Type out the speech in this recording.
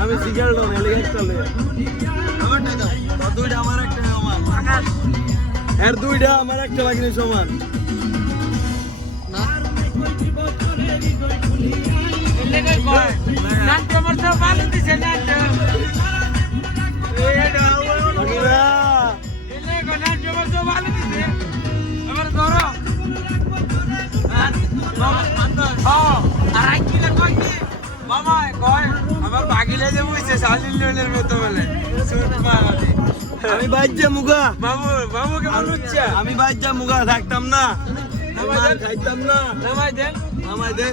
আমি সিগারেট ডন এলাকা একটা দুইটা আমার একটা এর দুইটা আমার একটা বাকি সমান মামা কয় আমার বাগিলে যে বুঝছে শালিল লেনের মতো বলে আমি বাইজা মুগা বাবু বাবু কেমন হচ্ছে আমি বাইজা মুগা থাকতাম না খাইতাম না নামাই দেন আমায় দে